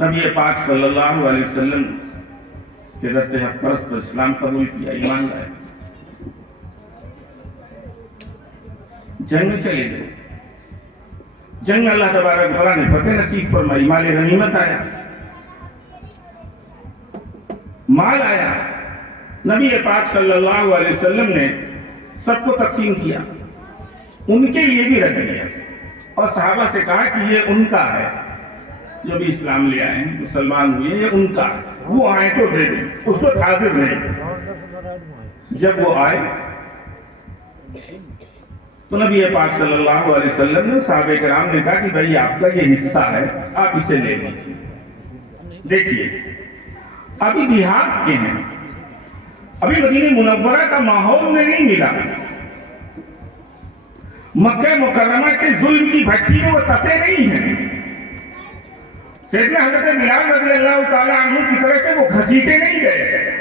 نبی پاک صلی اللہ علیہ وسلم کے رستے حق پرست پر اسلام قبول کیا، ایمان لائے، جنگ میں چلے گئے، جنگ میں اللہ تبارک و تعالیٰ نے فتح نصیب فرمائی، مال غنیمت آیا، مال آیا، نبی پاک صلی اللہ علیہ وسلم نے سب کو تقسیم کیا، ان کے لیے بھی رکھ دیا اور صحابہ سے کہا کہ یہ ان کا ہے، جو بھی اسلام لے آئے ہیں، مسلمان ہوئے، یہ ان کا، وہ آئے تو دے دیں، اس وقت حاضر نہیں۔ جب وہ آئے تو نبی پاک صلی اللہ علیہ وسلم نے صحابہ کرام نے کہا کہ بھائی آپ کا یہ حصہ ہے، آپ اسے لے لیجیے۔ دیکھیے ابھی دیہات کے ہیں، ابھی مدینہ منورہ کا ماحول میں نہیں ملا، مکہ مکرمہ کے ظلم کی بھٹی میں وہ تپے نہیں ہیں، سیدنا حضرت بلال رضی اللہ تعالیٰ عنہ کی طرح سے وہ گھسیٹے نہیں گئے۔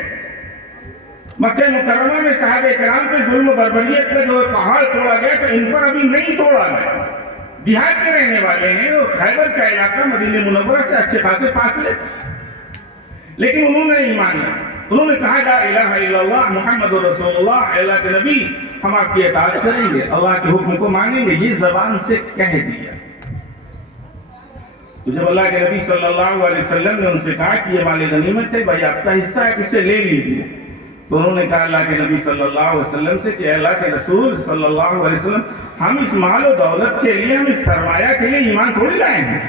مکہ مکرمہ میں صحابہ کرام پہ ظلم و بربریت کا جو پہاڑ توڑا گیا تو ان پر ابھی نہیں توڑا گیا، دیہات کے رہنے والے ہیں اور خیبر کا علاقہ مدینہ منورہ سے اچھے خاصے فاصلے، لیکن انہوں نے ایمان لیا، انہوں نے کہا لا الہ الا اللہ محمد رسول اللہ، اللہ کے نبی ہم آپ کی اطاعت کریں گے، اللہ کے حکم کو مانیں گے، یہ زبان سے کہہ دیا۔ تو جب اللہ کے نبی صلی اللہ علیہ وسلم نے ان سے کہا کہ یہ مال غنیمت ہے، بھائی آپ کا حصہ ہے، اسے لے لیجیے، تو انہوں نے کہا اللہ کے نبی صلی اللہ علیہ وسلم سے کہ اللہ کے رسول صلی اللہ علیہ وسلم، ہم اس مال و دولت کے لیے، ہم اس سرمایہ کے لیے ایمان تھوڑی لائے ہیں،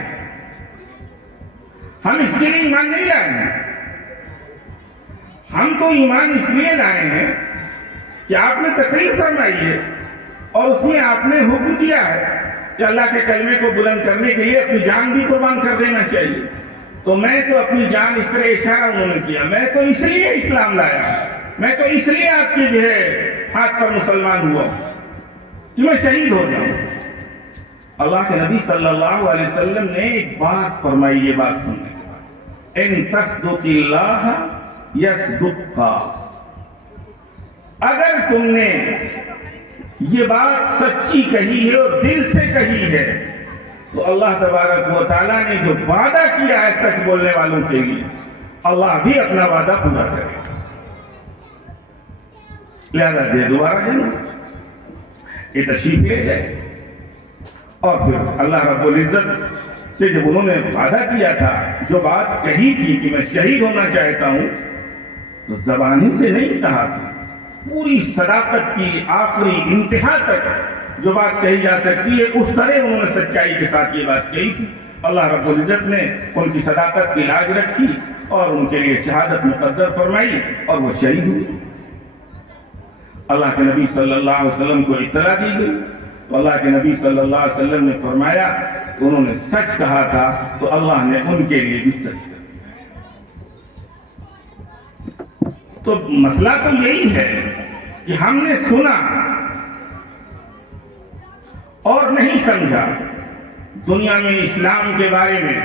ہم اس کے لیے ایمان نہیں لائے ہیں، ہم تو ایمان اس لیے لائے ہیں کہ آپ نے تقریر فرمائی ہے اور اس میں آپ نے حکم دیا ہے کہ اللہ کے کلمے کو بلند کرنے کے لیے اپنی جان بھی قربان کر دینا چاہیے، تو میں تو اپنی جان، اس طرح اشارہ انہوں نے کیا، میں تو اس لیے اسلام لایا، میں تو اس لیے آپ کے جو ہے ہاتھ پر مسلمان ہوا کہ میں شہید ہو جاؤں۔ اللہ کے نبی صلی اللہ علیہ وسلم نے ایک بات فرمائی، یہ بات سننے کے بعد، ان تصدق اللہ یصدقک، اگر تم نے یہ بات سچی کہی ہے اور دل سے کہی ہے تو اللہ تبارک و تعالیٰ نے جو وعدہ کیا ہے سچ بولنے والوں کے لیے، اللہ بھی اپنا وعدہ پورا کرے، لہذا دے دوبارہ جانا، یہ تشریف لے جائے۔ اور پھر اللہ رب العزت سے جب انہوں نے وعدہ کیا تھا، جو بات کہی تھی کہ میں شہید ہونا چاہتا ہوں، تو زبانی سے نہیں کہا تھا، پوری صداقت کی آخری انتہا تک جو بات کہی جا سکتی ہے اس طرح انہوں نے سچائی کے ساتھ یہ بات کہی تھی۔ اللہ رب العزت نے ان کی صداقت کی لاج رکھی اور ان کے لیے شہادت مقدر فرمائی اور وہ شہید ہوئے۔ اللہ کے نبی صلی اللہ علیہ وسلم کو اطلاع دی گئی تو اللہ کے نبی صلی اللہ علیہ وسلم نے فرمایا کہ انہوں نے سچ کہا تھا تو اللہ نے ان کے لیے بھی سچ کہا۔ تو مسئلہ تو یہی ہے کہ ہم نے سنا اور نہیں سمجھا، دنیا میں اسلام کے بارے میں،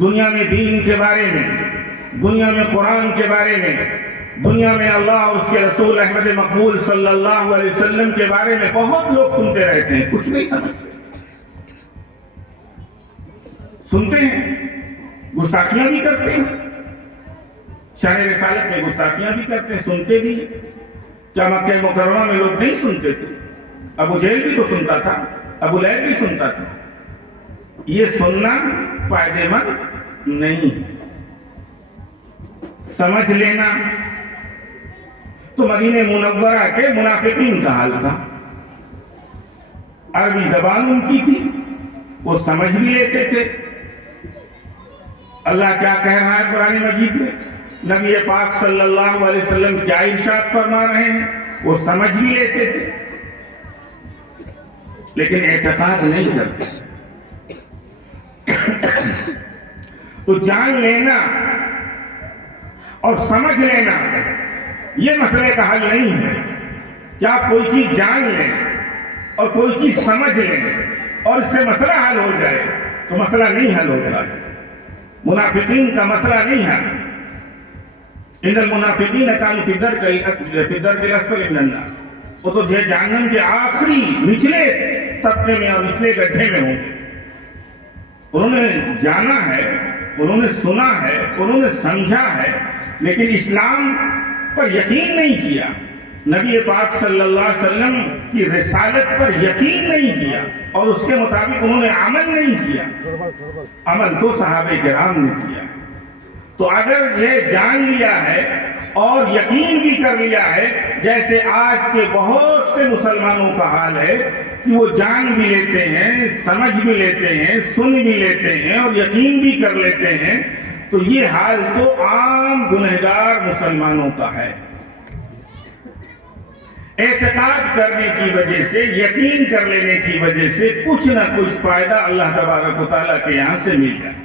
دنیا میں دین کے بارے میں، دنیا میں قرآن کے بارے میں، دنیا میں اللہ اور اس کے رسول احمد مقبول صلی اللہ علیہ وسلم کے بارے میں بہت لوگ سنتے رہتے ہیں، کچھ نہیں سمجھتے، سنتے ہیں، گستاخیاں بھی کرتے ہیں، شان رسالت میں گستاخیاں بھی کرتے ہیں، سنتے بھی ہیں۔ کیا مکہ مکرمہ میں لوگ نہیں سنتے تھے؟ ابو جہل بھی تو سنتا تھا، ابو لہب بھی سنتا تھا۔ یہ سننا فائدے مند نہیں، سمجھ لینا تو مدینہ منورہ کے منافقین کا حال تھا، عربی زبان ان کی تھی، وہ سمجھ بھی لیتے تھے اللہ کیا کہہ رہا ہے قرآن مجید میں، نبی پاک صلی اللہ علیہ وسلم کیا ارشاد فرما رہے ہیں وہ سمجھ بھی لیتے تھے، لیکن اعتقاد نہیں کرتے۔ تو جان لینا اور سمجھ لینا یہ مسئلے کا حل نہیں ہے کہ آپ کوئی چیز جان لیں اور کوئی چیز سمجھ لیں اور اس سے مسئلہ حل ہو جائے، تو مسئلہ نہیں حل ہوگا۔ منافقین کا مسئلہ نہیں ہے، ان المنافقین کانوا فی الدرک الاسفل من النار، وہ تو جہنم کے آخری نچلے طبقے میں اور نچلے گڈھے میں ہوں گے۔ انہوں نے جانا ہے انہوں نے سنا ہے، انہوں نے سمجھا ہے، لیکن اسلام پر یقین نہیں کیا، نبی پاک صلی اللہ علیہ وسلم کی رسالت پر یقین نہیں کیا، اور اس کے مطابق انہوں نے عمل نہیں کیا۔ عمل تو صحابہ کرام نے کیا۔ تو اگر یہ جان لیا ہے اور یقین بھی کر لیا ہے، جیسے آج کے بہت سے مسلمانوں کا حال ہے کہ وہ جان بھی لیتے ہیں، سمجھ بھی لیتے ہیں، سن بھی لیتے ہیں اور یقین بھی کر لیتے ہیں، تو یہ حال تو عام گنہگار مسلمانوں کا ہے۔ اعتقاد کرنے کی وجہ سے، یقین کر لینے کی وجہ سے کچھ نہ کچھ فائدہ اللہ تبارک و تعالیٰ کے یہاں سے مل جائے،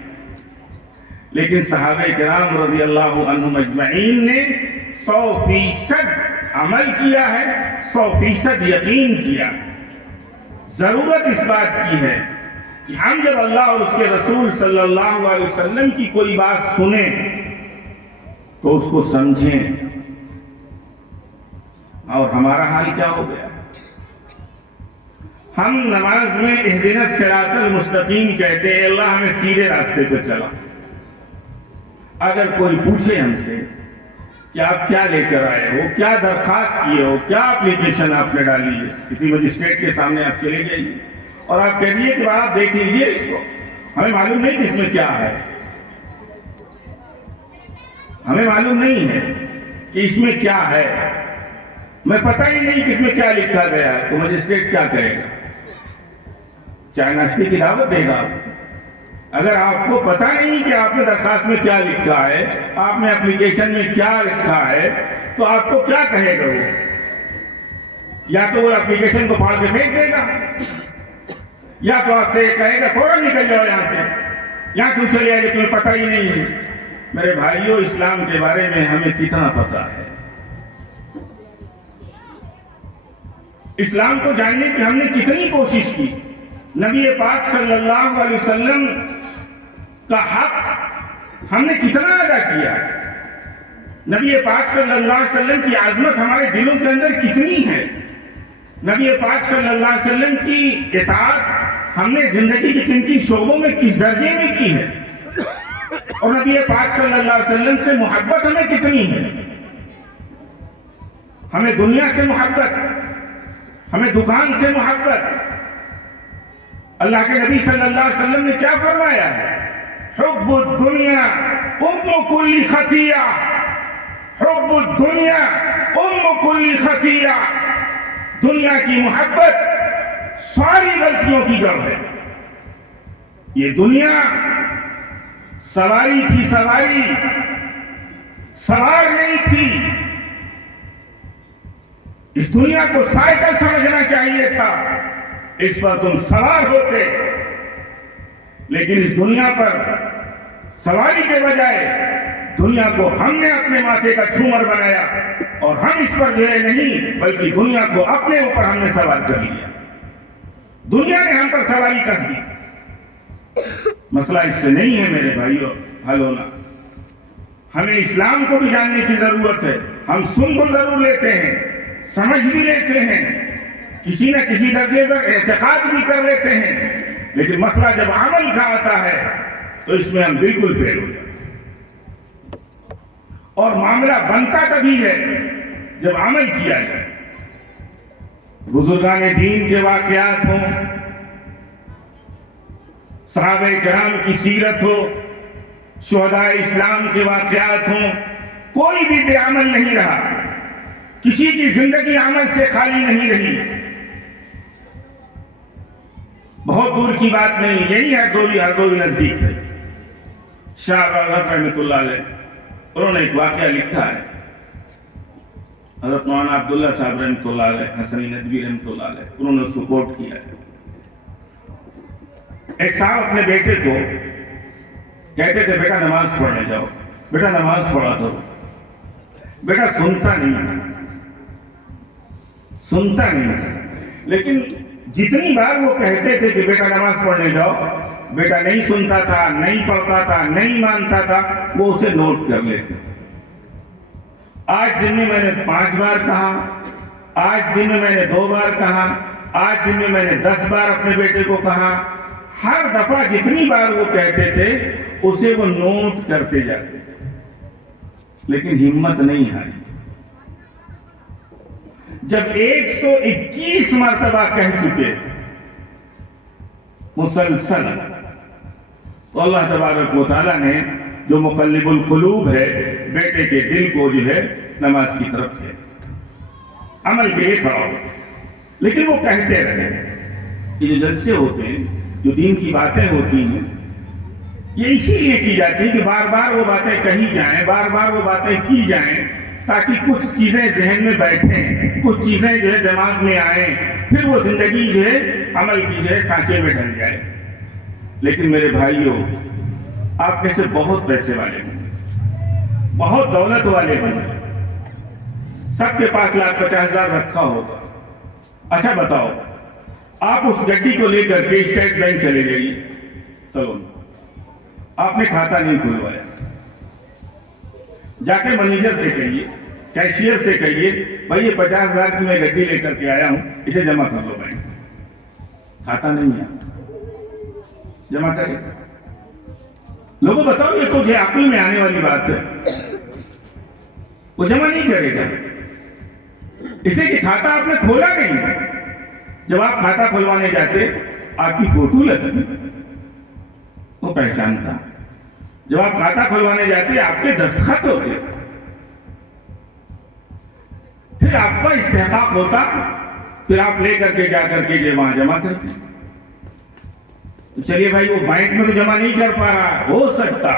لیکن صحابہ کرام رضی اللہ عنہم اجمعین نے 100% عمل کیا ہے، 100% یقین کیا۔ ضرورت اس بات کی ہے کہ ہم جب اللہ اور اس کے رسول صلی اللہ علیہ وسلم کی کوئی بات سنیں تو اس کو سمجھیں، اور ہمارا حال کیا ہو گیا؟ ہم نماز میں اہدنا الصراط المستقیم کہتے ہیں، اللہ ہمیں سیدھے راستے پہ چلا۔ اگر کوئی پوچھے ہم سے کہ آپ کیا لے کر آئے ہو، کیا درخواست کیے ہو، کیا اپلیکیشن آپ نے ڈالی ہے، کسی مجسٹریٹ کے سامنے آپ چلے جائیے اور آپ کہہ دیے کہ آپ دیکھ لیجیے اس کو، ہمیں معلوم نہیں کہ اس میں کیا ہے، ہمیں معلوم نہیں ہے کہ اس میں کیا ہے، میں پتہ ہی نہیں کہ اس میں کیا لکھا گیا ہے، تو مجسٹریٹ کیا کہے گا؟ چائے ناشتے کی دعوت دے گا؟ اگر آپ کو پتہ نہیں کہ آپ نے درخواست میں کیا لکھا ہے، آپ نے اپلیکیشن میں کیا لکھا ہے، تو آپ کو کیا کہے گا وہ؟ یا تو وہ اپلیکیشن کو پھاڑ کے پھینک دے گا، یا تو آپ سے کہے گا فوراً نکل جاؤ یہاں سے، یہاں کیوں چلے آئے تمہیں پتہ ہی نہیں ہے۔ میرے بھائیوں، اسلام کے بارے میں ہمیں کتنا پتہ ہے؟ اسلام کو جاننے کی ہم نے کتنی کوشش کی؟ نبی پاک صلی اللہ علیہ وسلم کا حق ہم نے کتنا ادا کیا؟ نبی پاک صلی اللہ علیہ وسلم کی عظمت ہمارے دلوں کے اندر کتنی ہے؟ نبی پاک صلی اللہ علیہ وسلم کی اطاعت ہم نے زندگی کے کن کن شعبوں میں کس درجے میں کی ہے؟ اور نبی پاک صلی اللہ علیہ وسلم سے محبت ہمیں کتنی ہے؟ ہمیں دنیا سے محبت، ہمیں دکان سے محبت۔ اللہ کے نبی صلی اللہ علیہ وسلم نے کیا فرمایا ہے؟ حب الدنیا ام کل خطیہ، حب الدنیا ام کل خطیہ، دنیا کی محبت ساری غلطیوں کی جڑ ہے۔ یہ دنیا سواری تھی، سواری سوار نہیں تھی۔ اس دنیا کو سائیکل سمجھنا چاہیے تھا، اس پر تم سوار ہوتے، لیکن اس دنیا پر سواری کے بجائے دنیا کو ہم نے اپنے ماتھے کا جھومر بنایا، اور ہم اس پر گئے نہیں بلکہ دنیا کو اپنے اوپر ہم نے سوار کر لیا۔ دنیا نے ہم پر سواری کس دی۔ مسئلہ اس سے نہیں ہے میرے بھائیوں حل ہونا۔ ہمیں اسلام کو بھی جاننے کی ضرورت ہے۔ ہم سن تو ضرور لیتے ہیں، سمجھ بھی لیتے ہیں، کسی نہ کسی درجے پر اعتقاد بھی کر لیتے ہیں، لیکن مسئلہ جب عمل کا آتا ہے تو اس میں ہم بالکل فیل ہو جاتے ہیں۔ اور معاملہ بنتا تبھی ہے جب عمل کیا جائے۔ بزرگان دین کے واقعات ہوں، صحابہ کرام کی سیرت ہو، شہداء اسلام کے واقعات ہوں، کوئی بھی بے عمل نہیں رہا، کسی کی زندگی عمل سے خالی نہیں رہی۔ بہت دور کی بات نہیں، یہی ہردوئی نزدیک ہے۔ شاہ رغبت رحمۃ اللہ علیہ، انہوں نے ایک واقعہ لکھا ہے۔ حضرت مولانا عبداللہ صاحب رحمۃ اللہ علیہ، حسنی ندوی رحمۃ اللہ علیہ، انہوں نے اس کو کوٹ کیا ہے۔ ایک صاحب اپنے بیٹے کو کہتے تھے بیٹا نماز پڑھنے جاؤ، بیٹا نماز پڑھا کرو۔ بیٹا سنتا نہیں لیکن جتنی بار وہ کہتے تھے کہ بیٹا نماز پڑھنے جاؤ، بیٹا نہیں سنتا تھا، نہیں پڑھتا تھا، نہیں مانتا تھا، وہ اسے نوٹ کر لیتے۔ آج دن میں میں نے 5 بار کہا، آج دن میں میں نے 2 بار کہا، آج دن میں میں نے 10 بار اپنے بیٹے کو کہا، ہر دفعہ جتنی بار وہ کہتے تھے اسے وہ نوٹ کرتے جاتے تھے، لیکن ہمت نہیں ہاری۔ جب 121 مرتبہ کہہ چکے مسلسل، تو اللہ تبارک و تعالیٰ نے جو مقلب القلوب ہے، بیٹے کے دل کو جو ہے نماز کی طرف سے عمل کے لیے کھڑا ہو۔ لیکن وہ کہتے رہے کہ جو جلسے ہوتے ہیں، جو دین کی باتیں ہوتی ہیں، یہ اسی لیے کی جاتی ہے کہ بار بار وہ باتیں کہی جائیں، بار بار وہ باتیں کی جائیں، تاکہ کچھ چیزیں ذہن میں بیٹھیں، کچھ چیزیں جو ہے دماغ میں آئیں، پھر وہ زندگی جو ہے عمل کی جو ہے سانچے میں ڈھل جائے۔ لیکن میرے بھائیوں، آپ میں سے بہت پیسے والے ہیں، بہت دولت والے ہیں، سب کے پاس 1,50,000 رکھا ہوگا۔ اچھا بتاؤ، آپ اس گڈی کو لے کر کے اسٹیٹ بینک چلے جائیے، چلو، آپ نے کھاتا نہیں کھلوایا، جا کے مینیجر سے کہیے، کیشیئر سے کہیے، بھائی یہ 50,000 کی میں گڈی لے کر کے آیا ہوں، اسے جمع کر لو بینک۔ کھاتا نہیں ہے، جمع کرے۔ لوگوں بتاؤ، یہ تو عقل میں آنے والی بات ہے، وہ جمع نہیں کرے گا، اس لیے کہ کھاتا آپ نے کھولا نہیں۔ جب آپ کھاتا کھلوانے جاتے، آپ کی فوٹو لگتی، وہ پہچانتا۔ جب آپ کھاتا کھلوانے جاتے، آپ کے دستخط ہوتے، پھر آپ کا استحقاق ہوتا، پھر آپ لے کر کے جا کر کے یہ وہاں جمع کرتے۔ تو چلیے بھائی، وہ بینک میں تو جمع نہیں کر پا رہا، ہو سکتا،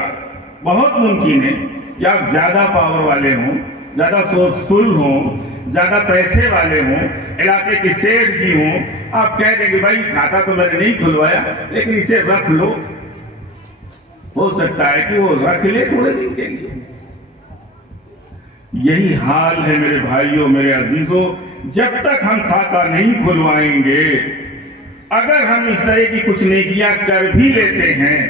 بہت ممکن ہے کہ آپ زیادہ پاور والے ہوں، زیادہ سورسفل ہوں، زیادہ پیسے والے ہوں، علاقے کے سیٹ جی ہوں، آپ کہہ دیں کہ بھائی کھاتا تو میں نے نہیں کھلوایا، لیکن اسے رکھ لو۔ ہو سکتا ہے کہ وہ رکھ لے تھوڑے دن کے لیے۔ یہی حال ہے میرے بھائیوں، میرے عزیزوں، جب تک ہم کھاتا نہیں کھلوائیں گے، اگر ہم اس طرح کی کچھ نیکیاں کر بھی لیتے ہیں،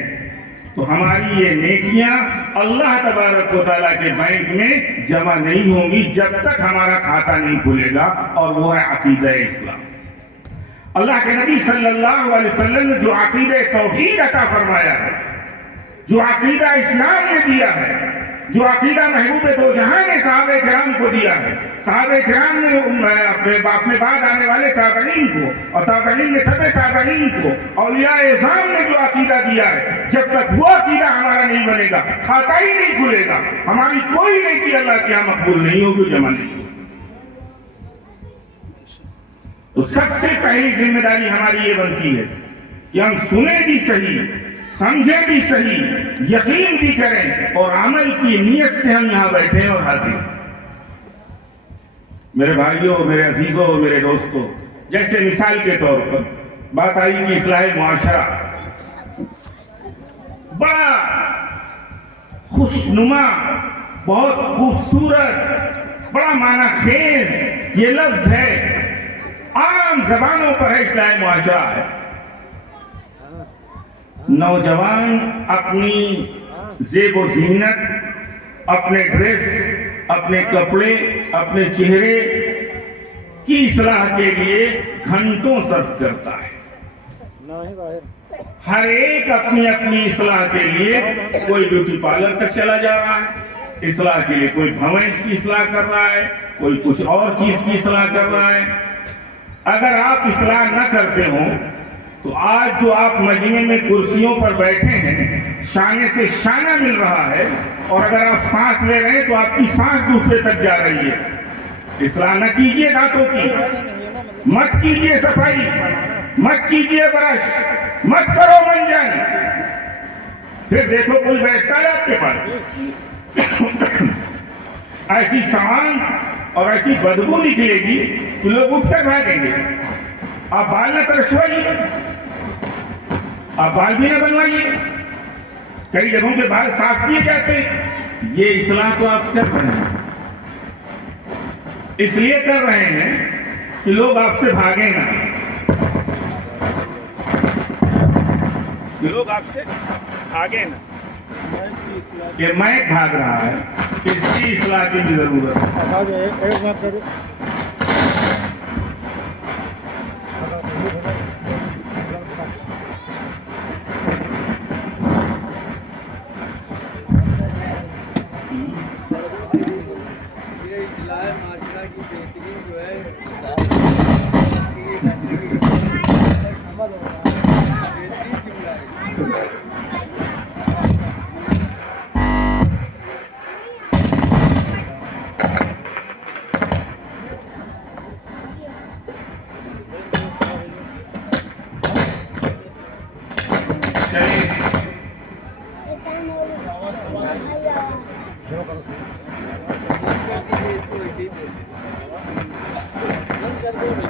تو ہماری یہ نیکیاں اللہ تبارک و تعالیٰ کے بینک میں جمع نہیں ہوں گی جب تک ہمارا کھاتا نہیں کھلے گا، اور وہ ہے عقیدہ اسلام۔ اللہ کے نبی صلی اللہ علیہ وسلم نے جو عقیدہ توحید عطا فرمایا ہے، جو عقیدہ اسلام نے دیا ہے، جو عقیدہ محبوب دو جہاں نے صحابہ کرام کو دیا ہے، صحابہ کرام نے اپنے بعد آنے والے تابعین کو، اور تابعین نے تبع تابعین کو، اولیاء اعظام نے جو عقیدہ دیا ہے، جب تک وہ عقیدہ ہمارا نہیں بنے گا، کھاتا ہی نہیں کھلے گا، ہماری کوئی نیکی اللہ کے یہاں مقبول نہیں ہوگی، جمع نہیں ہوگی۔ تو سب سے پہلی ذمہ داری ہماری یہ بنتی ہے کہ ہم سنیں بھی صحیح، سمجھیں بھی صحیح، یقین بھی کریں، اور عمل کی نیت سے ہم یہاں بیٹھے اور حاضر ہیں۔ میرے بھائیوں، میرے عزیزوں، میرے دوستوں، جیسے مثال کے طور پر بات آئی کہ اصلاح معاشرہ بڑا خوشنما، بہت خوبصورت، بڑا معنی خیز یہ لفظ ہے، عام زبانوں پر ہے، اصلاح معاشرہ ہے۔ نوجوان اپنی زیب و زینت، اپنے ڈریس، اپنے کپڑے، اپنے چہرے کی اصلاح کے لیے گھنٹوں صرف کرتا ہے۔ ہر ایک اپنی اپنی اصلاح کے لیے، کوئی بیوٹی پارلر تک چلا جا رہا ہے اصلاح کے لیے، کوئی بھون کی اصلاح کر رہا ہے، کوئی کچھ اور چیز کی اصلاح کر رہا ہے۔ اگر آپ اصلاح نہ کرتے ہوں تو آج جو آپ مجمع میں کرسیوں پر بیٹھے ہیں، شانے سے شانہ مل رہا ہے، اور اگر آپ سانس لے رہے ہیں تو آپ کی سانس دوسرے تک جا رہی ہے۔ اصلاح نہ کیجئے دانتوں کی، مت کیجئے صفائی، مت کیجئے برش، مت کرو منجن، پھر دیکھو کوئی بیٹھتا ہے آپ کے پاس، ایسی سامان اور ایسی بدبو نکلے گی کہ لوگ اٹھ کر بھاگیں گے۔ آپ بال نہ ترشوائیے، آپ بال بھی نہ بنوائیے، کئی جگہوں کے بال صاف کیے جاتے ہیں۔ یہ اصلاح تو آپ کر رہے ہیں، اس لیے کر رہے ہیں کہ لوگ آپ سے بھاگیں نہ، کہ لوگ آپ سے بھاگیں نہ، کہ میں بھاگ رہا ہے، اس کی اصلاح کی بھی ضرورت ہے۔